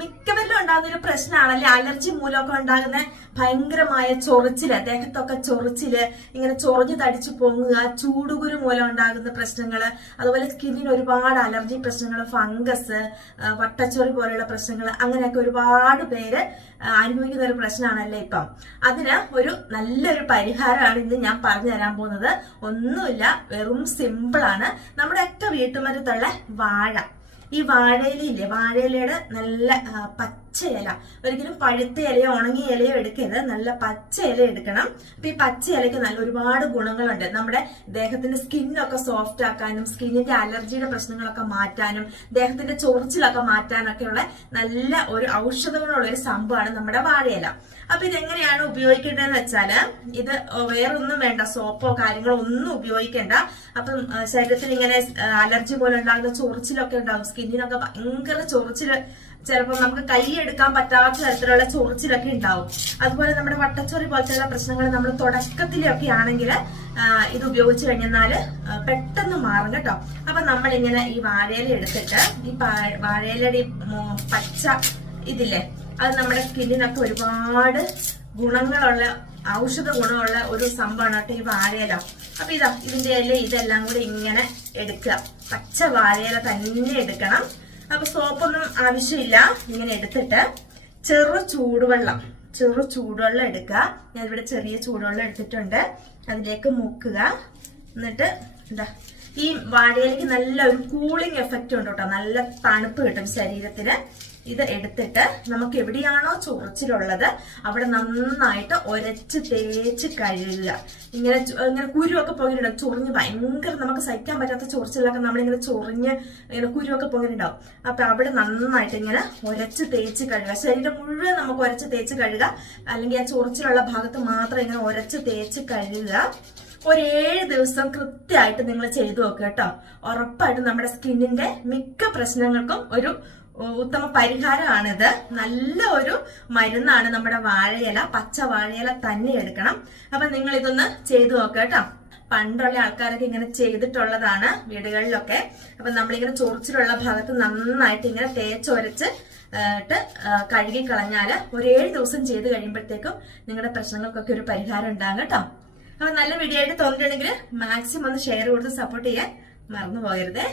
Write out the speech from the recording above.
മിക്കവരിലും ഉണ്ടാകുന്ന ഒരു പ്രശ്നമാണല്ലേ? അലർജി മൂലമൊക്കെ ഉണ്ടാകുന്ന ഭയങ്കരമായ ചൊറിച്ചിൽ ദേഹത്തൊക്കെ ചൊറിച്ചിൽ ഇങ്ങനെ ചൊറിഞ്ഞു തടിച്ചു പൊങ്ങുക ചൂടുകുരു മൂലം ഉണ്ടാകുന്ന പ്രശ്നങ്ങൾ അതുപോലെ സ്കിന്നിന് ഒരുപാട് അലർജി പ്രശ്നങ്ങൾ ഫംഗസ് വട്ടച്ചൊറി പോലെയുള്ള പ്രശ്നങ്ങൾ അങ്ങനെയൊക്കെ ഒരുപാട് പേര് അനുഭവിക്കുന്ന ഒരു പ്രശ്നമാണല്ലേ ഇപ്പം. അതിന് ഒരു നല്ലൊരു പരിഹാരമാണ് ഇന്ന് ഞാൻ പറഞ്ഞു തരാൻ പോകുന്നത്. ഒന്നുമില്ല വെറും സിമ്പിളാണ് നമ്മുടെയൊക്കെ വീട്ടുമരത്തുള്ള വാഴ. ഈ വാഴയിലയില്ലേ? വാഴയിലയുടെ നല്ല ആ, പച്ച ഇല. ഒരിക്കലും പഴുത്ത ഇലയോ ഉണങ്ങിയ ഇലയോ എടുക്കരുത്. നല്ല പച്ച ഇല എടുക്കണം. അപ്പൊ ഈ പച്ച ഇലയ്ക്ക് നല്ല ഒരുപാട് ഗുണങ്ങളുണ്ട്. നമ്മുടെ ദേഹത്തിന്റെ സ്കിന്നൊക്കെ സോഫ്റ്റ് ആക്കാനും സ്കിന്നിന്റെ അലർജിയുടെ പ്രശ്നങ്ങളൊക്കെ മാറ്റാനും ദേഹത്തിന്റെ ചൊറിച്ചിലൊക്കെ മാറ്റാനൊക്കെയുള്ള നല്ല ഒരു ഔഷധങ്ങളുള്ള ഒരു സംഭവമാണ് നമ്മുടെ വാഴയില. അപ്പൊ ഇതെങ്ങനെയാണ് ഉപയോഗിക്കേണ്ടതെന്ന് വെച്ചാൽ ഇത് വേറൊന്നും വേണ്ട സോപ്പോ കാര്യങ്ങളോ ഒന്നും ഉപയോഗിക്കേണ്ട. അപ്പം ശരീരത്തിന് ഇങ്ങനെ അലർജി പോലെ ഉണ്ടാകുന്ന ചൊറിച്ചിലൊക്കെ ഉണ്ടാകും. സ്കിന്നിനൊക്കെ ഭയങ്കര ചൊറിച്ചിൽ ചിലപ്പോൾ നമുക്ക് കൈയെടുക്കാൻ പറ്റാത്ത തരത്തിലുള്ള ചൊറിച്ചിലൊക്കെ ഉണ്ടാവും. അതുപോലെ നമ്മുടെ വട്ടച്ചൊറി പോലത്തെയുള്ള പ്രശ്നങ്ങൾ നമ്മൾ തുടക്കത്തിലൊക്കെ ആണെങ്കിൽ ഇത് ഉപയോഗിച്ച് കഴിഞ്ഞാൽ പെട്ടെന്ന് മാറും കേട്ടോ. അപ്പൊ നമ്മളിങ്ങനെ ഈ വാഴയില എടുത്തിട്ട് ഈ വാഴയിലടി പച്ച ഇതില്ലേ അത് നമ്മുടെ സ്കിന്നിനൊക്കെ ഒരുപാട് ഗുണങ്ങളുള്ള ഔഷധ ഗുണമുള്ള ഒരു സംഭവമാണ് കേട്ടോ ഈ വാഴയില. അപ്പൊ ഇതാ ഇതിന്റെ ഇല ഇതെല്ലാം കൂടി ഇങ്ങനെ എടുക്കുക. പച്ച വാഴയില തന്നെ എടുക്കണം. അപ്പൊ സോപ്പൊന്നും ആവശ്യമില്ല. ഇങ്ങനെ എടുത്തിട്ട് ചെറു ചൂടുവെള്ളം ചെറു ചൂടുവെള്ളം എടുക്കുക. ഞാനിവിടെ ചെറിയ ചൂടുവെള്ളം എടുത്തിട്ടുണ്ട്. അതിലേക്ക് മുക്കുക. എന്നിട്ട് എന്താ ഈ വാഴയിലേക്ക് നല്ല ഒരു കൂളിംഗ് എഫക്റ്റ് ഉണ്ട് കേട്ടോ നല്ല തണുപ്പ് കിട്ടും ശരീരത്തിന്. ഇത് എടുത്തിട്ട് നമുക്ക് എവിടെയാണോ ചൊറിച്ചിലുള്ളത് അവിടെ നന്നായിട്ട് ഒരച്ച് തേച്ച് കഴുകുക. ഇങ്ങനെ ഇങ്ങനെ കുരുവൊക്കെ പൊങ്ങിയിട്ടുണ്ടാവും ചൊറിഞ്ഞ് ഭയങ്കര നമുക്ക് സഹിക്കാൻ പറ്റാത്ത ചൊറിച്ചിലൊക്കെ നമ്മളിങ്ങനെ ചൊറിഞ്ഞ് ഇങ്ങനെ കുരുവൊക്കെ പൊങ്ങിയിട്ടുണ്ടാവും അപ്പൊ അവിടെ നന്നായിട്ട് ഇങ്ങനെ ഒരച്ച് തേച്ച് കഴുകുക. ശരീരം മുഴുവൻ നമുക്ക് ഒരച്ച് തേച്ച് കഴുകുക. അല്ലെങ്കിൽ ആ ചൊറിച്ചിലുള്ള ഭാഗത്ത് മാത്രം ഇങ്ങനെ ഒരച്ച് തേച്ച് കഴുകുക. ഒരു ഏഴ് ദിവസം കൃത്യമായിട്ട് നിങ്ങൾ ചെയ്തു നോക്കുക കേട്ടോ. ഉറപ്പായിട്ടും നമ്മുടെ സ്കിന്നിന്റെ മിക്ക പ്രശ്നങ്ങൾക്കും ഒരു ഉത്തമ പരിഹാരമാണിത്. നല്ല ഒരു മരുന്നാണ് നമ്മുടെ വാഴയില പച്ച വാഴയില തന്നെ എടുക്കണം. അപ്പൊ നിങ്ങൾ ഇതൊന്ന് ചെയ്തു നോക്കുക കേട്ടോ. പണ്ടുള്ള ആൾക്കാരൊക്കെ ഇങ്ങനെ ചെയ്തിട്ടുള്ളതാണ് വീടുകളിലൊക്കെ. അപ്പൊ നമ്മളിങ്ങനെ ചൊറിച്ചിലുള്ള ഭാഗത്ത് നന്നായിട്ട് ഇങ്ങനെ തേച്ചൊരച്ച് ട്ട് കഴുകി കളഞ്ഞാൽ ഒരു ഏഴ് ദിവസം ചെയ്ത് കഴിയുമ്പോഴത്തേക്കും നിങ്ങളുടെ പ്രശ്നങ്ങൾക്കൊക്കെ ഒരു പരിഹാരം ഉണ്ടാകും കേട്ടോ. അപ്പൊ നല്ല വീഡിയോ ആയിട്ട് തോന്നിയിട്ടുണ്ടെങ്കിൽ മാക്സിമം ഒന്ന് ഷെയർ കൊടുത്ത് സപ്പോർട്ട് ചെയ്യാൻ മറന്നു പോകരുതേ.